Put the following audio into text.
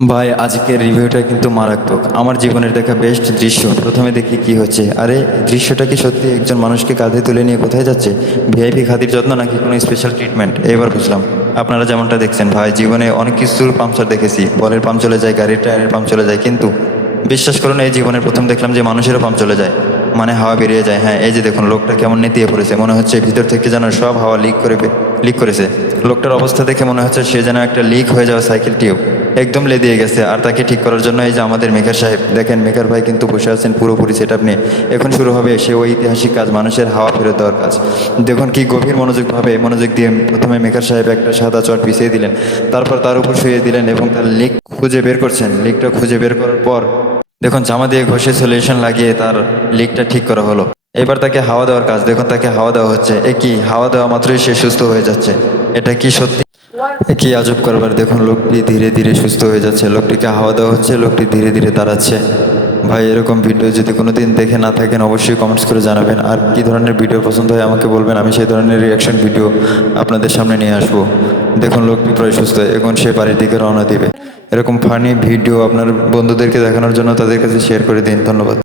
ভাই আজকের রিভিউটা কিন্তু মারাত্মক। আমার জীবনের দেখা বেস্ট দৃশ্য। প্রথমে দেখি কি হচ্ছে, আরে দৃশ্যটা কি সত্যি একজন মানুষকে কাঁধে তুলে নিয়ে কোথায় যাচ্ছে? ভিআইপি খাতির যত্ন নাকি কোনো স্পেশাল ট্রিটমেন্ট? এবার বুঝলাম। আপনারা যেমনটা দেখছেন ভাই, জীবনে অনেক কিছুর পাংচার দেখেছি, বলের পাম্প চলে যায়, গাড়ির টায়ারের পাম্প চলে যায়, কিন্তু বিশ্বাস করুন এই জীবনের প্রথম দেখলাম যে মানুষেরও পাম্প চলে যায়, মানে হাওয়া বেরিয়ে যায়। হ্যাঁ, এই যে দেখুন লোকটা কেমন নেতিয়ে পড়েছে, মনে হচ্ছে ভিতর থেকে যেন সব হাওয়া লিক করেছে। লোকটার অবস্থা দেখে মনে হচ্ছে সে যেন একটা লিক হয়ে যাওয়া সাইকেল টিউব, একদম লেদিয়ে গেছে। আর তাকে ঠিক করার জন্য এই যে আমাদের মেকার সাহেব, দেখেন মেকার ভাই কিন্তু বসে আছেন পুরোপুরি সেট আপ নিয়ে। এখন শুরু হবে সে ওই ঐতিহাসিক কাজ, মানুষের হাওয়া ফেরত দেওয়ার কাজ। দেখুন কি গভীর মনোযোগ দিয়ে প্রথমে মেকার সাহেব একটা সাদা চট পিছিয়ে দিলেন, তারপর তার উপর শুয়ে দিলেন এবং তার লিক খুঁজে বের করছেন। লিকটা খুঁজে বের করার পর দেখুন জামা দিয়ে ঘষে সলিউশন লাগিয়ে তার লিকটা ঠিক করা হলো। এবার তাকে হাওয়া দেওয়ার কাজ, দেখুন তাকে হাওয়া দেওয়া হচ্ছে। এ কি, হাওয়া দেওয়া মাত্রই সে সুস্থ হয়ে যাচ্ছে? এটা কি সত্যি? এ কি আজব কারবার! দেখুন লোকটি ধীরে ধীরে সুস্থ হয়ে যাচ্ছে, লোকটিকে হাওয়া দেওয়া হচ্ছে, লোকটি ধীরে ধীরে দাঁড়াচ্ছে। ভাই এরকম ভিডিও যদি কোনোদিন দেখে না থাকেন অবশ্যই কমেন্টস করে জানাবেন। আর কি ধরনের ভিডিও পছন্দ হয় আমাকে বলবেন, আমি সেই ধরনের রিয়াকশন ভিডিও আপনাদের সামনে নিয়ে আসবো। দেখুন লোকটি প্রায় সুস্থ, এখন সে বাড়ির দিকে রওনা দিবে। এরকম ফানি ভিডিও আপনার বন্ধুদেরকে দেখানোর জন্য তাদের কাছে শেয়ার করে দিন। ধন্যবাদ।